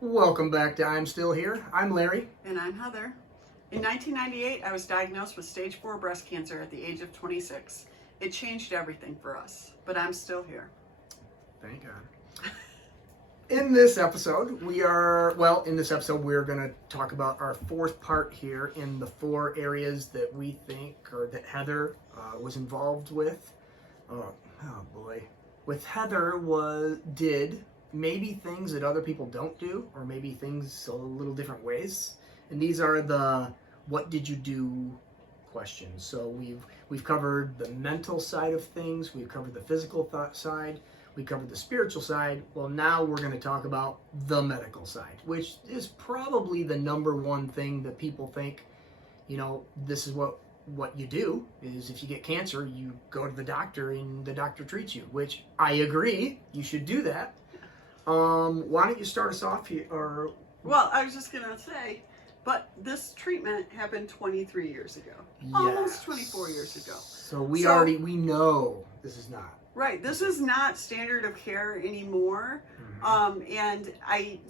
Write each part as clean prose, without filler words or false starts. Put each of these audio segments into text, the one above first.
Welcome back to I'm Still Here. I'm Larry. And I'm Heather. In 1998, I was diagnosed with stage 4 breast cancer at the age of 26. It changed everything for us, but I'm still here. Thank God. In this episode, we're going to talk about our fourth part here in the 4 areas that we think, or that Heather was involved with. With Heather did maybe things that other people don't do, or maybe things a little different ways. And these are the what did you do questions. So we've covered the mental side of things, we've covered the physical side, we covered the spiritual side. Well, now we're going to talk about the medical side, which is probably the number one thing that people think, this is what you do, is if you get cancer, you go to the doctor and the doctor treats you, which I agree, you should do that. Why don't you start us off here? Well, I was just going to say, but this treatment happened 23 years ago. Yes. Almost 24 years ago. So we know this is not. Right. This is not standard of care anymore. Mm-hmm. And I,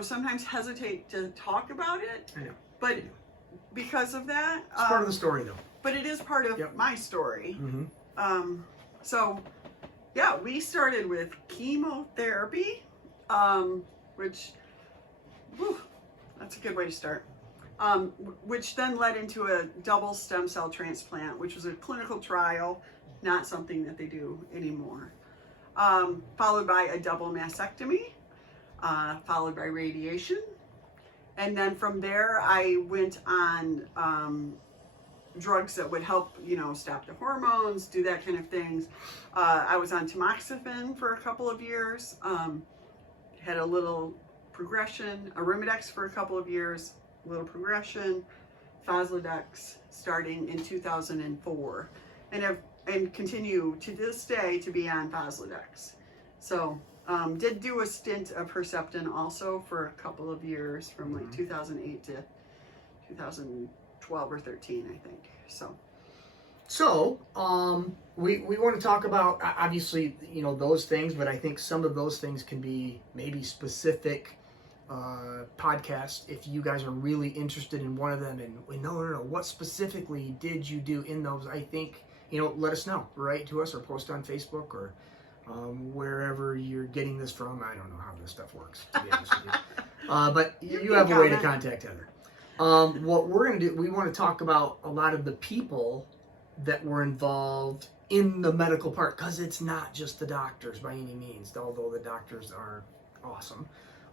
sometimes hesitate to talk about it. I know. But because of that. It's part of the story, though. But it is part of my story. Mm-hmm. We started with chemotherapy, which, that's a good way to start. Which then led into a double stem cell transplant, which was a clinical trial, not something that they do anymore. Followed by a double mastectomy, followed by radiation. And then from there, I went on drugs that would help, stop the hormones, do that kind of things. I was on tamoxifen for a couple of years, had a little progression, Arimidex for a couple of years, little progression, Faslodex starting in 2004, and continue to this day to be on Faslodex. So did do a stint of Herceptin also for a couple of years from like 2008 to 2012 or 13, I think. So we want to talk about, obviously, those things, but I think some of those things can be maybe specific podcasts if you guys are really interested in one of them. And no, what specifically did you do in those? I think, let us know. Write to us or post on Facebook or wherever you're getting this from. I don't know how this stuff works, to be honest with you. But you have a way to contact Heather. What we're going to do, we want to talk about a lot of the people that were involved in the medical part, because it's not just the doctors by any means, although the doctors are awesome.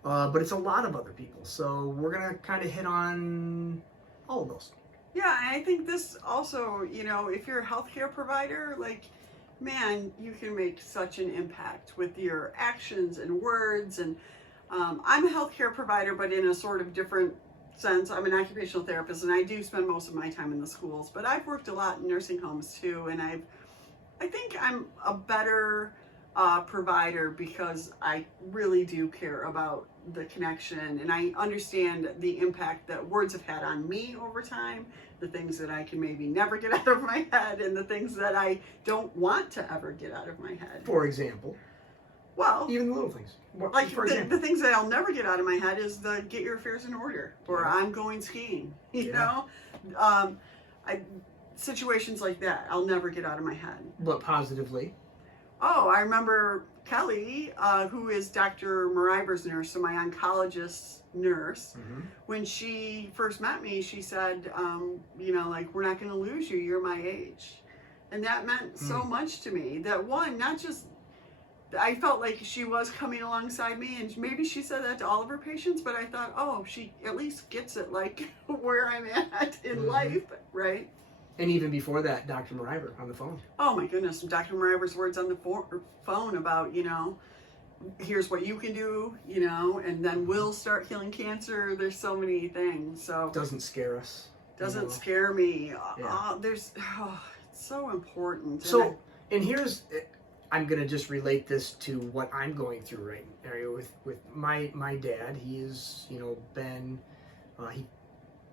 But it's a lot of other people. So we're going to kind of hit on all of those. Yeah, I think this also, if you're a healthcare provider, man, you can make such an impact with your actions and words. And I'm a healthcare provider, but in a sort of different sense. I'm an occupational therapist, and I do spend most of my time in the schools, but I've worked a lot in nursing homes too, and I think I'm a better provider because I really do care about the connection, and I understand the impact that words have had on me over time, the things that I can maybe never get out of my head, and the things that I don't want to ever get out of my head. For example? Well, even the little things. The things that I'll never get out of my head is the get your affairs in order, or I'm going skiing, situations like that, I'll never get out of my head. But positively? Oh, I remember Kelly, who is Dr. Mariver's nurse, so my oncologist nurse, when she first met me, she said, we're not going to lose you, you're my age. And that meant so much to me, that not just I felt like she was coming alongside me, and maybe she said that to all of her patients, but I thought, she at least gets it, where I'm at in life, right? And even before that, Dr. Mariver on the phone. Oh my goodness, Dr. Mariver's words on the phone about, here's what you can do, and then we'll start healing cancer. There's so many things. So doesn't scare us. Doesn't scare me. Yeah. It's so important. So, and here's... I'm going to just relate this to what I'm going through right now with my dad. He's, he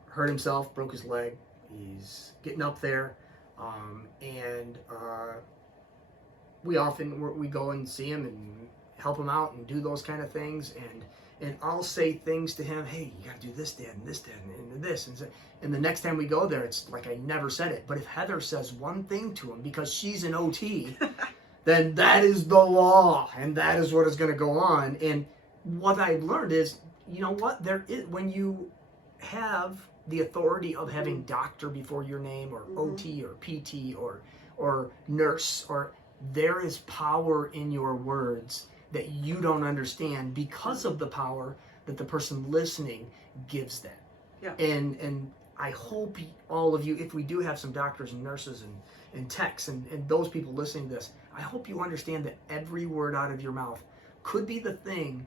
hurt himself, broke his leg. He's getting up there. And we go and see him, help him out and do those kind of things, and I'll say things to him, hey, you got to do this, Dad, and this, Dad, and this, and the next time we go there, it's like I never said it. But if Heather says one thing to him because she's an OT, then that is the law, and that is what is going to go on. And what I've learned is, you know what, there is, when you have the authority of having doctor before your name, or OT or PT or nurse, or there is power in your words that you don't understand because of the power that the person listening gives that. Yeah. And I hope all of you, if we do have some doctors and nurses and techs and those people listening to this, I hope you understand that every word out of your mouth could be the thing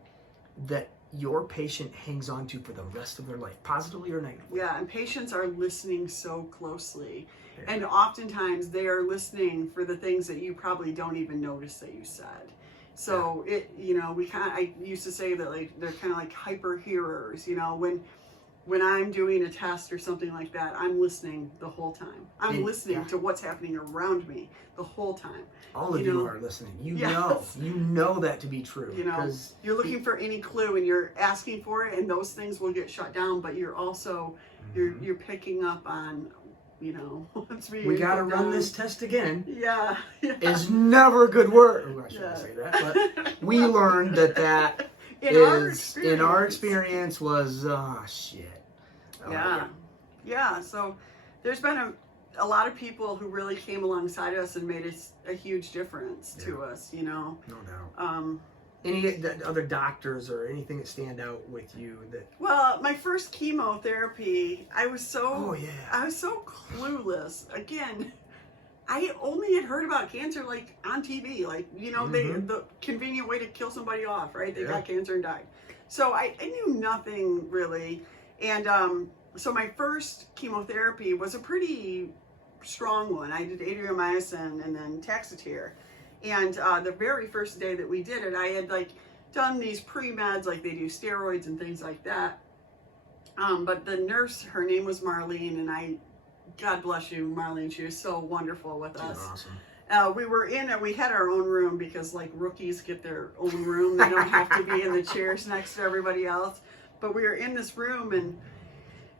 that your patient hangs on to for the rest of their life, positively or negatively. Yeah, and patients are listening so closely. Yeah. And oftentimes they are listening for the things that you probably don't even notice that you said. So I used to say that, like, they're kind of like hyper hearers. When I'm doing a test or something like that, I'm listening the whole time. I'm listening to what's happening around me the whole time. All of you are listening. You know that to be true. You're looking for any clue and you're asking for it, and those things will get shut down. But you're also you're picking up on what's being. We got to run this test again. Yeah. Is never a good word. Ooh, I shouldn't say that, but we learned that in our experience was shit. Yeah. So there's been a lot of people who really came alongside us and made a huge difference to us. No doubt. Any other doctors or anything that stand out with you that? Well, my first chemotherapy, I was so I was so clueless. Again, I only had heard about cancer like on TV, like the convenient way to kill somebody off, right? They got cancer and died. So I knew nothing really, and so my first chemotherapy was a pretty strong one. I did adriamycin and then Taxotere. And the very first day that we did it, I had done these pre-meds, like they do steroids and things like that. But the nurse, her name was Marlene, and God bless you, Marlene. She was so wonderful with us. Awesome. We had our own room because rookies get their own room. They don't have to be in the chairs next to everybody else. But we were in this room,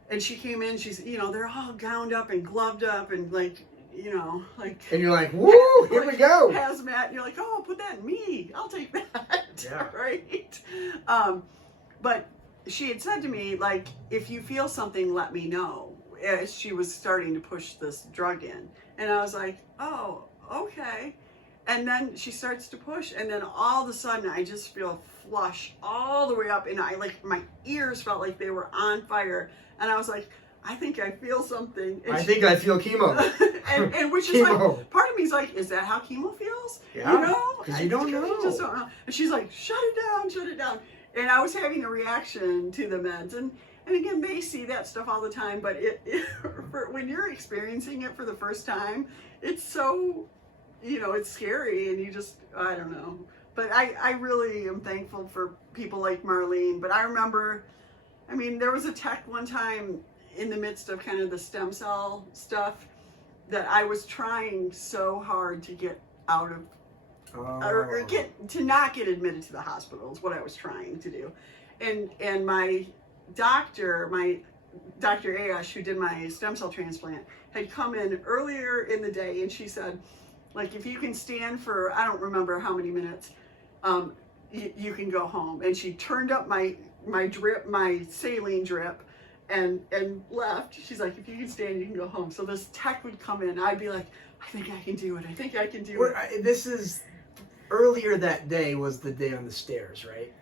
and she came in. She's, they're all gowned up and gloved up and and you're like, woo, here we go. Hazmat, and you're like, oh, put that in me. I'll take that. Yeah. Right? But she had said to me, if you feel something, let me know, as she was starting to push this drug in. And I was like, oh, okay. And then she starts to push, and then all of a sudden I just feel flush all the way up, and my ears felt like they were on fire. And I was like, I think I feel something. And I think I feel chemo. and which is part of me is like, is that how chemo feels? Yeah. Because you don't know. Just don't know. And she's like, shut it down. And I was having a reaction to the meds. And again, they see that stuff all the time. But when you're experiencing it for the first time, it's so, it's scary. And you just, I don't know. But I really am thankful for people like Marlene. But I remember, there was a tech one time in the midst of kind of the stem cell stuff that I was trying so hard to get out of, or not get admitted to the hospital is what I was trying to do. And my Dr. Ash, who did my stem cell transplant, had come in earlier in the day, and she said, if you can stand for, I don't remember how many minutes, you can go home. And she turned up my saline drip, and left. She's like, if you can stand, you can go home. So this tech would come in. I'd be like, I think I can do it. This is earlier that day was the day on the stairs, right?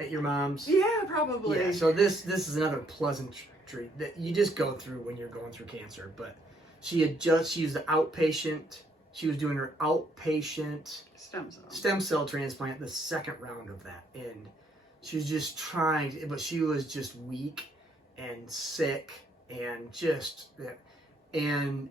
At your mom's? Yeah, probably. Yeah, so this is another pleasant treat that you just go through when you're going through cancer. But she was the outpatient. She was doing her outpatient stem cell transplant, the second round of that. And she was just trying, but she was just weak and sick and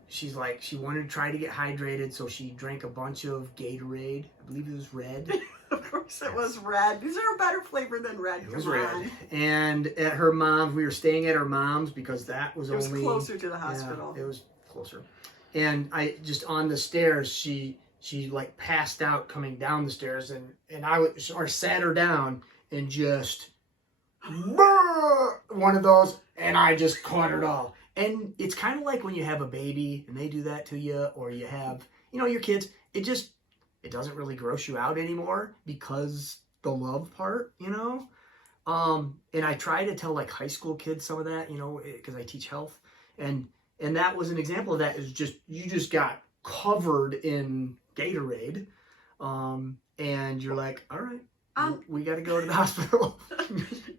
she's like, she wanted to try to get hydrated, so she drank a bunch of Gatorade. I believe it was red. Of course it was red. Is there a better flavor than red? It was red. And at her mom's, we were staying at her mom's because that was only... It was closer to the hospital. Yeah, it was closer. And I just, on the stairs, she she like passed out coming down the stairs, and I was, or sat her down and just one of those, and I just caught it all. And it's kind of like when you have a baby and they do that to you, or you have, your kids, it doesn't really gross you out anymore because the love part, and I try to tell like high school kids some of that, because I teach health, and that was an example of that. Is just, you just got covered in Gatorade, and you're like, all right, we got to go to the hospital.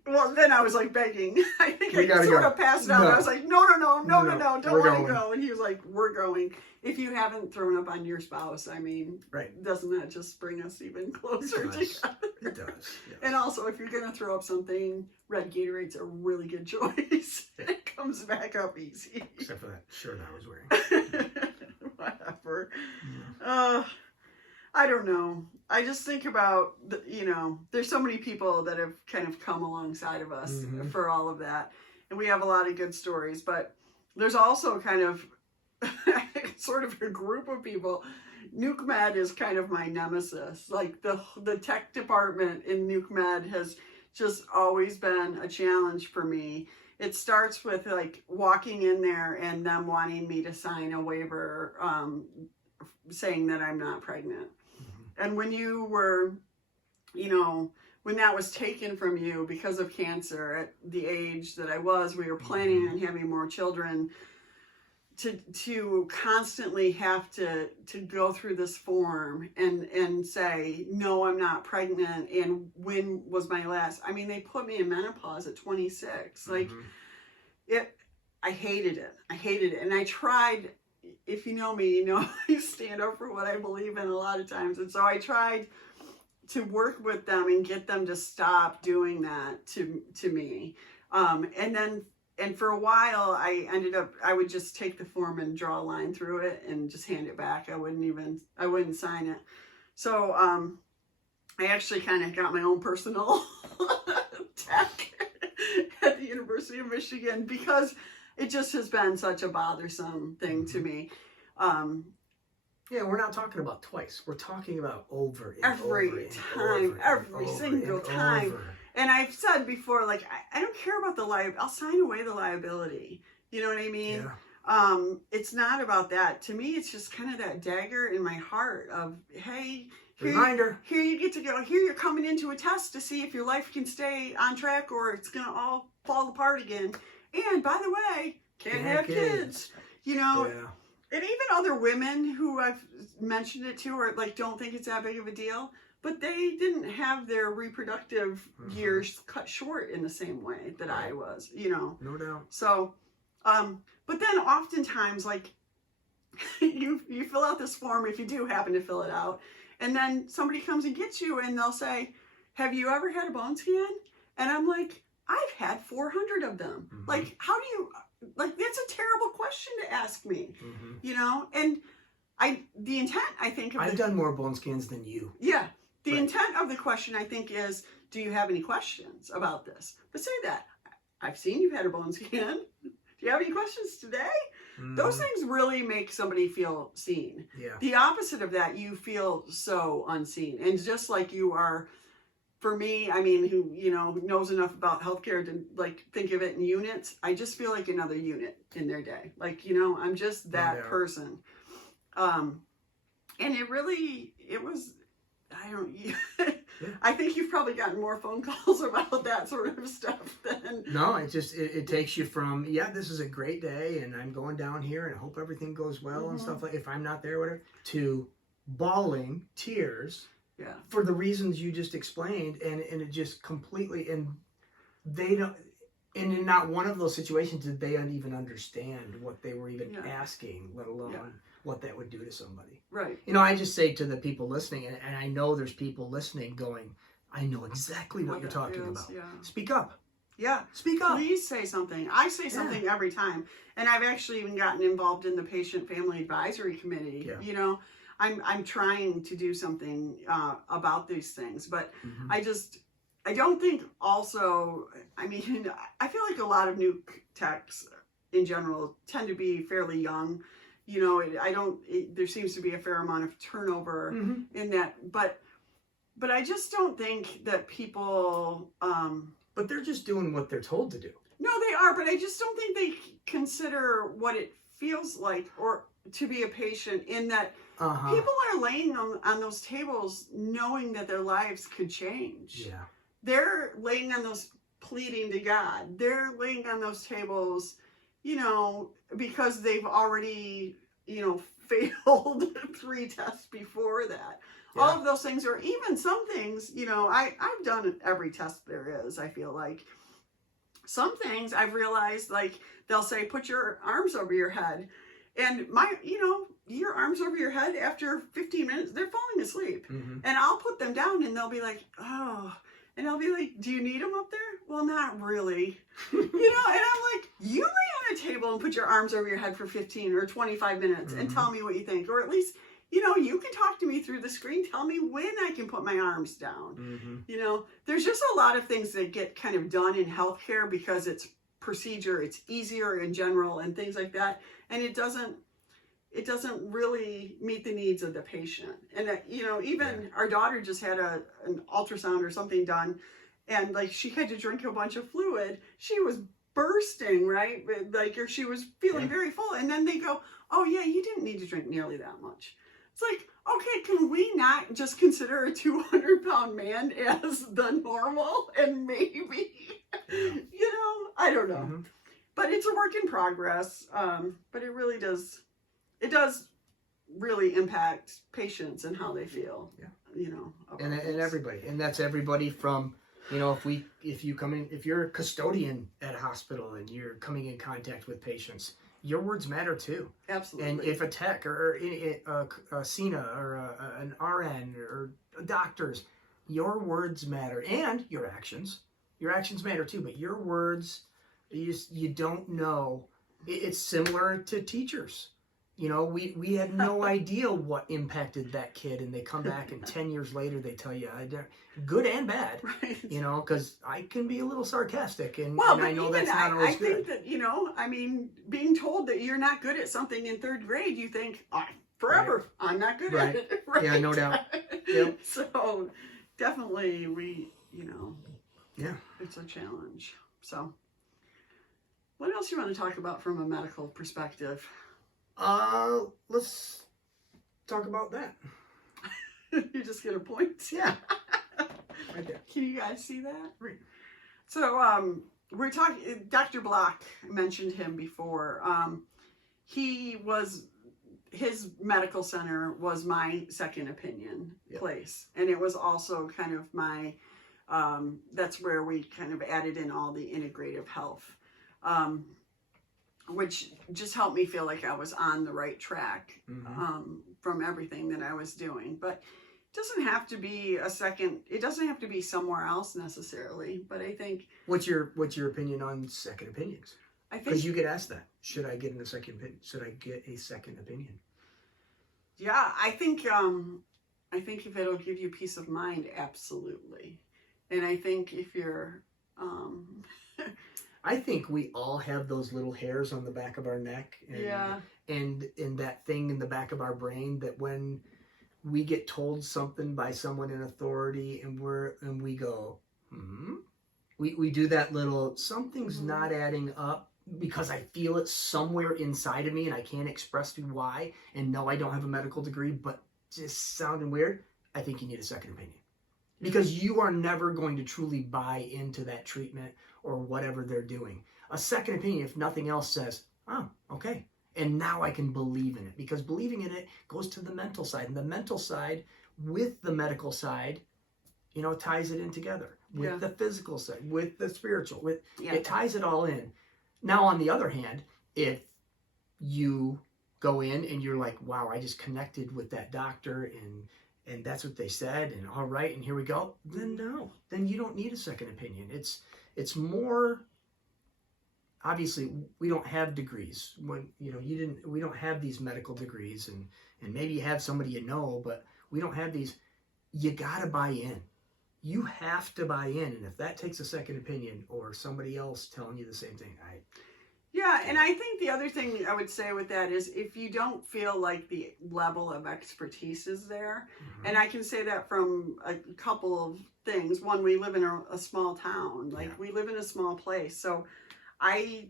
Well, then I was like begging. I think I sort of passed out. No. I was like, no, don't let going. it go. And he was like, we're going. If you haven't thrown up on your spouse, I mean, right. Doesn't that just bring us even closer together? It does. Yes. And also, if you're going to throw up something, red Gatorade's a really good choice. It comes back up easy. Except for that shirt I was wearing. Whatever. Yeah. I don't know. I just think about, there's so many people that have kind of come alongside of us for all of that. And we have a lot of good stories, but there's also kind of sort of a group of people. Nuke Med is kind of my nemesis. Like the tech department in Nuke Med has just always been a challenge for me. It starts with like walking in there and them wanting me to sign a waiver saying that I'm not pregnant. And when you were, when that was taken from you because of cancer at the age that I was, we were planning on having more children. To constantly have to go through this form and say, no, I'm not pregnant. And when was my last? I mean, they put me in menopause at 26. Like I hated it. And I tried. If you know me, I stand up for what I believe in a lot of times. And so I tried to work with them and get them to stop doing that to me. And for a while, I would just take the form and draw a line through it and just hand it back. I wouldn't sign it. So I actually kind of got my own personal tech at the University of Michigan because it just has been such a bothersome thing to me. Yeah, we're not talking about twice. We're talking about over and every over time, and every over single and time. over. And I've said before, like, I don't care about the liability. I'll sign away the liability. You know what I mean? Yeah. It's not about that. To me, it's just kind of that dagger in my heart of, hey, reminder. Here you get to go. Here you're coming into a test to see if your life can stay on track or it's going to all fall apart again. And by the way, can't have kids. Yeah. And even other women who I've mentioned it to or like don't think it's that big of a deal, but they didn't have their reproductive years cut short in the same way that I was, No doubt. So, but then oftentimes, like, you fill out this form if you do happen to fill it out, and then somebody comes and gets you and they'll say, have you ever had a bone scan? And I'm like, I've had 400 of them. Like, how do you, like, that's a terrible question to ask me, and the intent, I think, I've done more bone scans than you. Yeah. The intent of the question, I think, is, do you have any questions about this? But say that. I've seen you've had a bone scan. Do you have any questions today? Those things really make somebody feel seen. Yeah. The opposite of that, you feel so unseen. And just like you are, for me, I mean, who, knows enough about healthcare to, like, think of it in units, I just feel like another unit in their day. Like, I'm just that person. And it was, I think you've probably gotten more phone calls about that sort of stuff than. No, it takes you from, this is a great day and I'm going down here and I hope everything goes well and stuff, like if I'm not there, whatever, to bawling tears for the reasons you just explained, and it just completely, and they don't, and in not one of those situations did they even understand what they were even asking, let alone what that would do to somebody. Right. I just say to the people listening, and I know there's people listening going, I know exactly what you're talking about. Yeah. Speak up. Yeah. Speak up. Please say something. I say something every time. And I've actually even gotten involved in the Patient Family Advisory Committee. Yeah. I'm trying to do something about these things. But I don't think also, I feel like a lot of new techs in general tend to be fairly young. You know, there seems to be a fair amount of turnover in that, but I just don't think that people, but they're just doing what they're told to do. No, they are, but I just don't think they consider what it feels like or to be a patient, in that people are laying on those tables knowing that their lives could change. Yeah. They're laying on those pleading to God. They're laying on those tables, you know, because they've already, you know, failed 3 tests before that. Yeah. All of those things, or even some things, you know, I've done every test there is, I feel like. Some things I've realized, like, they'll say, put your arms over your head. And your arms over your head, after 15 minutes, they're falling asleep. And I'll put them down and they'll be like, oh. And I'll be like, do you need them up there? Well, not really. You know, and I'm like, you lay on a table and put your arms over your head for 15 or 25 minutes and tell me what you think. Or at least, you know, you can talk to me through the screen. Tell me when I can put my arms down. You know, there's just a lot of things that get kind of done in healthcare because it's procedure, it's easier in general and things like that. And it doesn't really meet the needs of the patient. And, you know, even our daughter just had an ultrasound or something done, and like she had to drink a bunch of fluid. She was bursting, right? Like, or she was feeling very full. And then they go, oh yeah, you didn't need to drink nearly that much. It's like, okay, can we not just consider a 200-pound man as the normal? And maybe, you know, I don't know. But it's a work in progress. But it really does. It does really impact patients and how they feel. You know, and everybody, and that's everybody from, you know, if you're a custodian at a hospital and you're coming in contact with patients, your words matter too. Absolutely. And if a tech or a CINA or an RN or doctors, your words matter, and your actions matter too. But your words, you don't know. It's similar to teachers. You know, we had no idea what impacted that kid, and they come back and 10 years later they tell you, good and bad, right? You know, because I can be a little sarcastic, and but I know that's not always good. I think that, you know, I mean, being told that you're not good at something in 3rd grade, you think, forever, I'm not good at it. Right? Yeah, no doubt. Yep. So definitely you know, it's a challenge. So what else you want to talk about from a medical perspective? Let's talk about that. You just get a point? Yeah. Right there. Can you guys see that? Right. So, we're talking, Dr. Block, mentioned him before. His medical center was my second opinion place. And it was also kind of my, that's where we kind of added in all the integrative health. Which just helped me feel like I was on the right track from everything that I was doing. But it doesn't have to be it doesn't have to be somewhere else necessarily. But I think... What's your opinion on second opinions? I think... Because you get asked that. Should I get a second opinion? Should I get a second opinion? Yeah, I think if it'll give you peace of mind, absolutely. And I think if you're... I think we all have those little hairs on the back of our neck and that thing in the back of our brain that when we get told something by someone in authority and we go, we do that little, something's not adding up because I feel it somewhere inside of me and I can't express to why. And no, I don't have a medical degree, but just sounding weird. I think you need a second opinion. Because you are never going to truly buy into that treatment or whatever they're doing. A second opinion, if nothing else, says, oh, okay. And now I can believe in it. Because believing in it goes to the mental side. And the mental side with the medical side, you know, ties it in together. With the physical side, with the spiritual. It ties it all in. Now, on the other hand, if you go in and you're like, wow, I just connected with that doctor and that's what they said, and all right, and here we go. Then no, then you don't need a second opinion. It's more, obviously, we don't have degrees. When we don't have these medical degrees, and maybe you have somebody you know, but we don't have these. You gotta buy in. You have to buy in, and if that takes a second opinion or somebody else telling you the same thing, Yeah, and I think the other thing I would say with that is if you don't feel like the level of expertise is there, and I can say that from a couple of things. One, we live in a small town, like we live in a small place, so I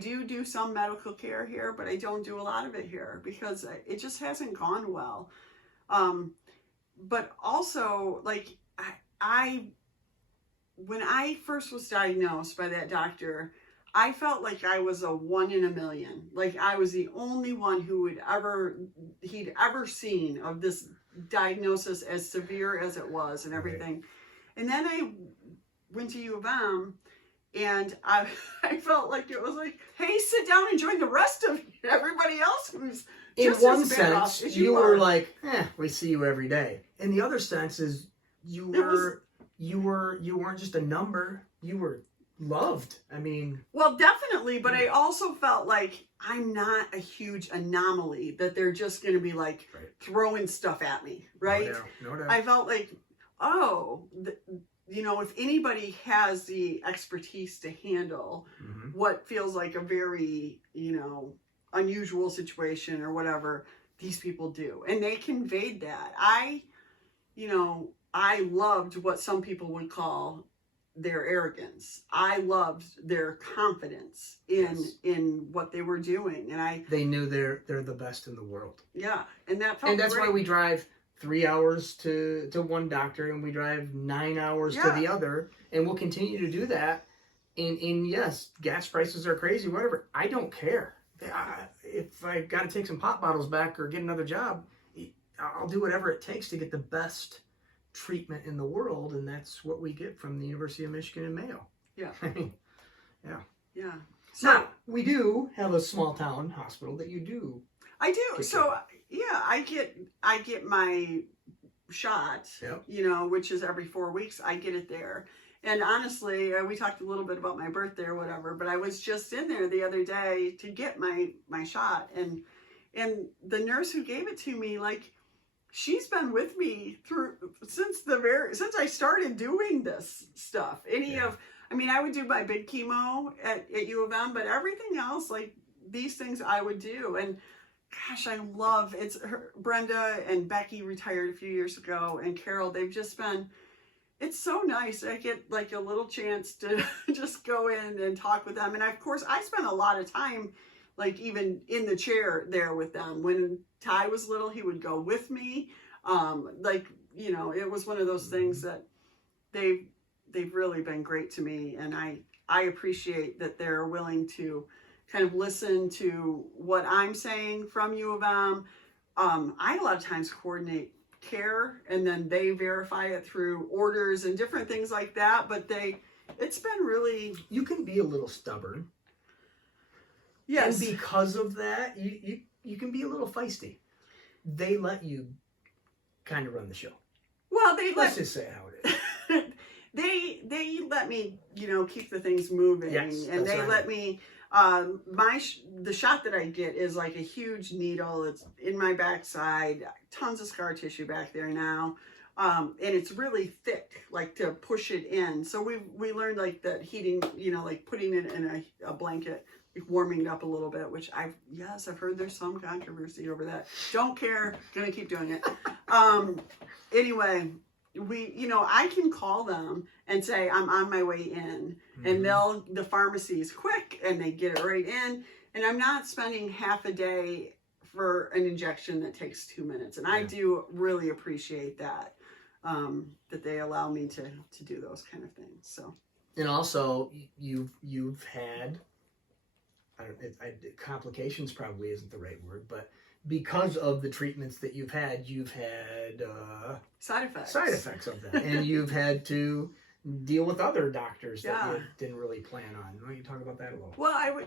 do some medical care here, but I don't do a lot of it here because it just hasn't gone well. But also, like I when I first was diagnosed by that doctor, I felt like I was a one in a million. Like I was the only one he'd ever seen of this diagnosis as severe as it was and everything. Right. And then I went to U of M and I felt like it was like, hey, sit down and join the rest of everybody else who's in just one as bad off sense, as you are. were like, we see you every day. In the other sense is you weren't just a number, you were loved. I mean, well, definitely, but I also felt like I'm not a huge anomaly that they're just going to be like throwing stuff at me, right? No doubt. I felt like, if anybody has the expertise to handle what feels like a very, unusual situation or whatever, these people do. And they conveyed that. I loved what some people would call their arrogance. I loved their confidence in what they were doing, and they knew they're the best in the world. Yeah, and that felt that's great. why we drive 3 hours to one doctor, and we drive 9 hours to the other, and we'll continue to do that. And yes, gas prices are crazy. Whatever, I don't care. If I got to take some pop bottles back or get another job, I'll do whatever it takes to get the best treatment in the world, and that's what we get from the University of Michigan in Mayo. Yeah. I mean, yeah. So now, we do have a small town hospital that you do. I do. So I get my shot, which is every 4 weeks. I get it there. And honestly, we talked a little bit about my birthday or whatever, but I was just in there the other day to get my shot, and the nurse who gave it to me, like, she's been with me since I started doing this stuff. I would do my big chemo at U of M, but everything else, like these things I would do. And gosh, I love Brenda and Becky retired a few years ago, and Carol, they've just been, it's so nice. I get like a little chance to just go in and talk with them. And of course, I spent a lot of time, like even in the chair there with them. When Ty was little, he would go with me. It was one of those things that they've really been great to me. And I appreciate that they're willing to kind of listen to what I'm saying from U of M. I a lot of times coordinate care, and then they verify it through orders and different things like that. But it's been really... You can be a little stubborn. Yes. And because of that, you can be a little feisty. They let you kind of run the show. Well, let's just say how it is. They let me, keep the things moving. Yes, and they let me... the shot that I get is like a huge needle. It's in my backside, tons of scar tissue back there now. And it's really thick, like to push it in. So we learned like that heating, like putting it in a blanket, like warming it up a little bit, which I've heard there's some controversy over that. Don't care, gonna keep doing it. Anyway, I can call them and say, I'm on my way in, and the pharmacy's quick and they get it right in. And I'm not spending half a day for an injection that takes 2 minutes. And I do really appreciate that, that they allow me to do those kind of things. So, and also you've had, complications probably isn't the right word, but because of the treatments that you've had side effects of that, and you've had to deal with other doctors that you didn't really plan on. Why don't you talk about that a little? Well, I would,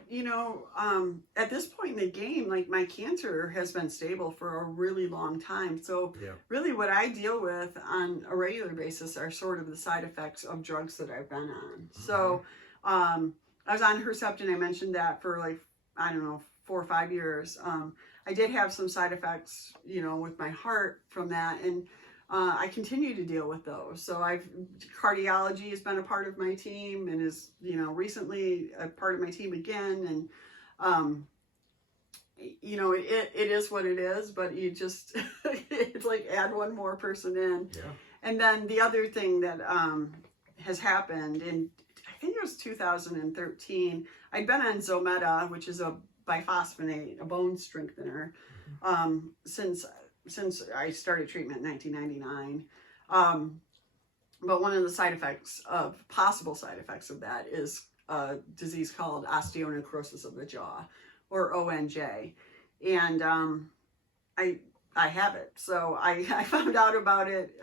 at this point in the game, like my cancer has been stable for a really long time. So really what I deal with on a regular basis are sort of the side effects of drugs that I've been on. So I was on Herceptin. I mentioned that for 4 or 5 years. I did have some side effects, with my heart from that. And I continue to deal with those. So cardiology has been a part of my team and is, recently a part of my team again. And, it is what it is, but you just, it's like add one more person in. Yeah. And then the other thing that has happened in, I think it was 2013, I'd been on Zometa, which is a biphosphonate, a bone strengthener, since I started treatment in 1999. But one of the possible side effects of that is a disease called osteonecrosis of the jaw, or ONJ. And I have it. So I found out about it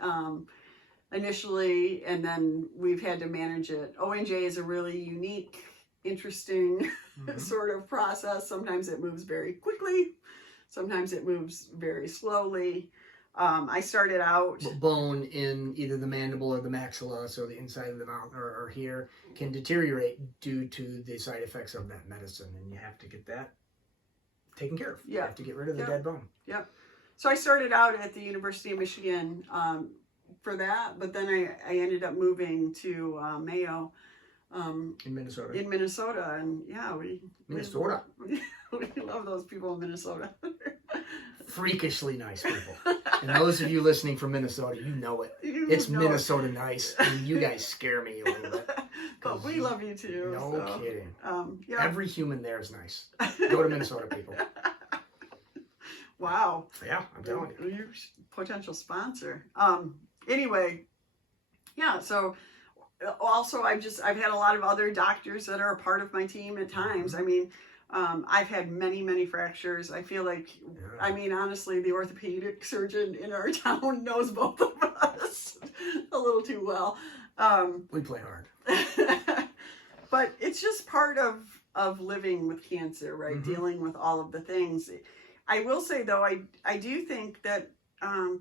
initially, and then we've had to manage it. ONJ is a really unique, interesting sort of process. Sometimes it moves very quickly. Sometimes it moves very slowly. I started out... Bone in either the mandible or the maxilla, so the inside of the mouth or here, can deteriorate due to the side effects of that medicine, and you have to get that taken care of. You have to get rid of the dead bone. Yep. So I started out at the University of Michigan for that, but then I ended up moving to Mayo. In Minnesota. In Minnesota, and Minnesota. We love those people in Minnesota. Freakishly nice people. And those of you listening from Minnesota, you know it. It's Minnesota nice, and you guys scare me a little bit. But we love you too. No kidding. Yeah. Every human there is nice. Go to Minnesota, people. Wow. Yeah, I'm telling you. You're a potential sponsor. Anyway, yeah, so also I've had a lot of other doctors that are a part of my team at times. I mean, I've had many fractures. I feel like, I mean, honestly, the orthopedic surgeon in our town knows both of us a little too well. We play hard. But it's just part of living with cancer, right? Dealing with all of the things. I will say, though, I do think that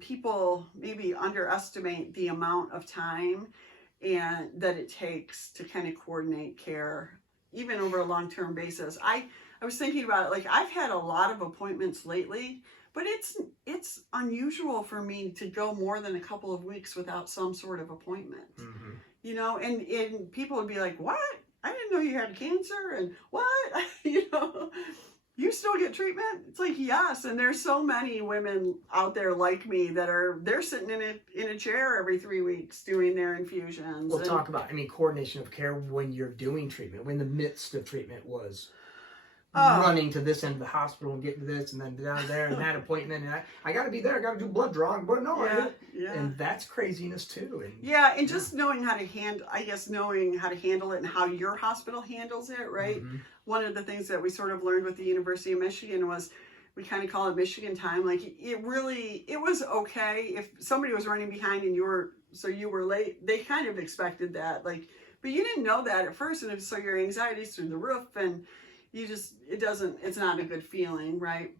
people maybe underestimate the amount of time and that it takes to kind of coordinate care, even over a long-term basis. I was thinking about it, like I've had a lot of appointments lately, but it's unusual for me to go more than a couple of weeks without some sort of appointment. And people would be like, what? I didn't know you had cancer, and what? You still get treatment? It's like, yes. And there's so many women out there like me that they're sitting in a chair every 3 weeks doing their infusions. We'll talk about, coordination of care when you're doing treatment, when the midst of treatment was running to this end of the hospital and getting to this and then down there and that appointment. And I got to be there. I got to do blood draw. But no, and that's craziness too. And just knowing how to handle it and how your hospital handles it, right? One of the things that we sort of learned with the University of Michigan was we kind of call it Michigan time. Like it was okay if somebody was running behind and you were late. They kind of expected that, but you didn't know that at first, and so your anxiety's through the roof, and it's not a good feeling, right?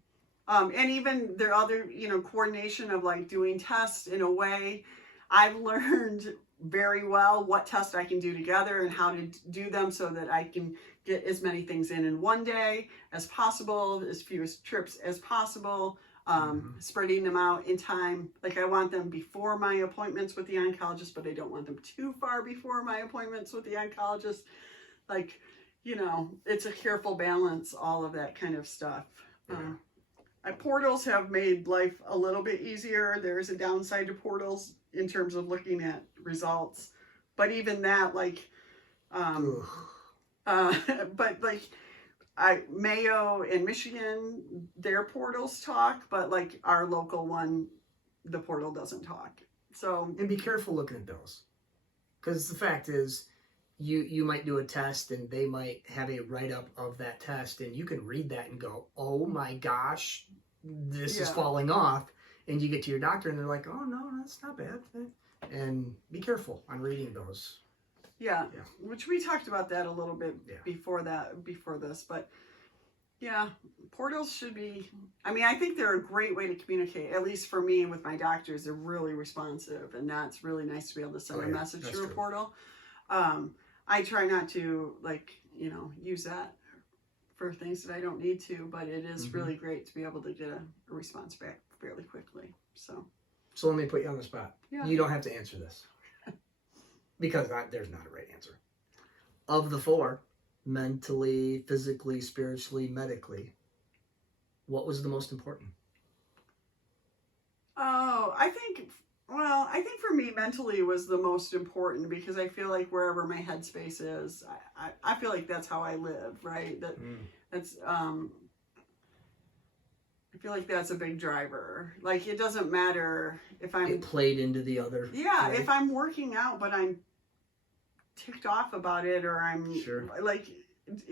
And even there are other, coordination of doing tests in a way. I've learned very well what tests I can do together and how to do them so that I can get as many things in one day as possible, as few trips as possible, spreading them out in time. Like I want them before my appointments with the oncologist, but I don't want them too far before my appointments with the oncologist. It's a careful balance, all of that kind of stuff. Portals have made life a little bit easier. There is a downside to portals in terms of looking at results. But even that, Mayo and Michigan, their portals talk, but our local one, the portal doesn't talk. So, and be careful looking at those. Because the fact is, you might do a test and they might have a write-up of that test and you can read that and go, oh my gosh, this is falling off. And you get to your doctor and they're like, oh no, that's not bad. And be careful on reading those. Yeah. Which we talked about that a little bit before this, but portals should be, I think they're a great way to communicate. At least for me with my doctors, they're really responsive, and that's really nice to be able to send a message through a portal. I try not to use that for things that I don't need to, but it is really great to be able to get a response back fairly quickly. So, So let me put you on the spot. Yeah. You don't have to answer this because there's not a right answer. Of the four, mentally, physically, spiritually, medically, what was the most important? Oh, I think for me, mentally was the most important because I feel like wherever my headspace is, I feel like that's how I live, right? That's I feel like that's a big driver. Like, it doesn't matter if I'm... It played into the other. Yeah, right? if I'm working out, but I'm ticked off about it, or I'm Sure. like,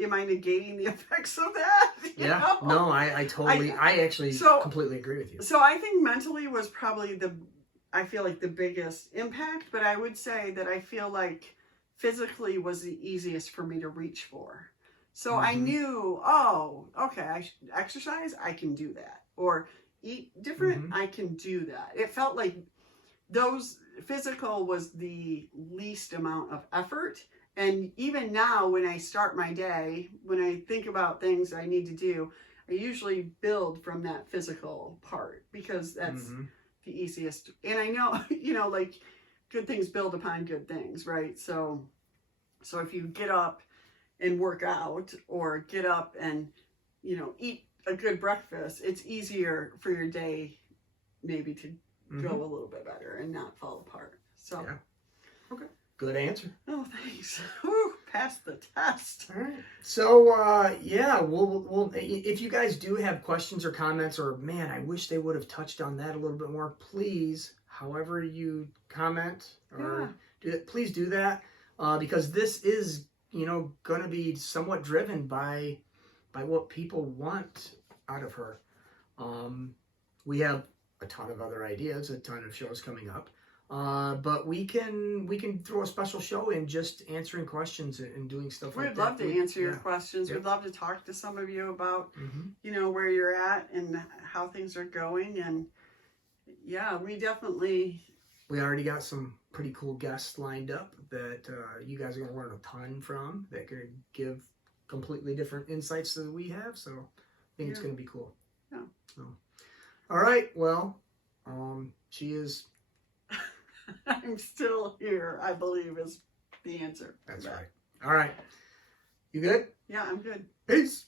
am I negating the effects of that? You know? No, I totally, I actually completely agree with you. So I think mentally was probably I feel like the biggest impact, but I would say that I feel like physically was the easiest for me to reach for. So I knew, oh, okay, I should exercise, I can do that. Or eat different, I can do that. It felt like those physical was the least amount of effort. And even now when I start my day, when I think about things I need to do, I usually build from that physical part because that's the easiest. And I know, you know, like good things build upon good things, right? So if you get up and work out or get up and, you know, eat a good breakfast, it's easier for your day maybe to go a little bit better and not fall apart. So, yeah. Okay. Good answer. Oh, thanks. Whew, passed the test. All right. So, yeah, we'll, if you guys do have questions or comments or, man, I wish they would have touched on that a little bit more, please, however you comment or do that, please do that because this is, you know, going to be somewhat driven by what people want out of her. We have a ton of other ideas, a ton of shows coming up. But we can throw a special show in just answering questions and doing stuff like that. We'd love to answer your questions. We'd love to talk to some of you about, you know, where you're at and how things are going. And yeah, we already got some pretty cool guests lined up that you guys are going to learn a ton from that could give completely different insights that we have. So I think it's going to be cool. Yeah. So, all right. Well, she is... I'm still here, I believe, is the answer. That's right. All right. You good? Yeah, I'm good. Peace.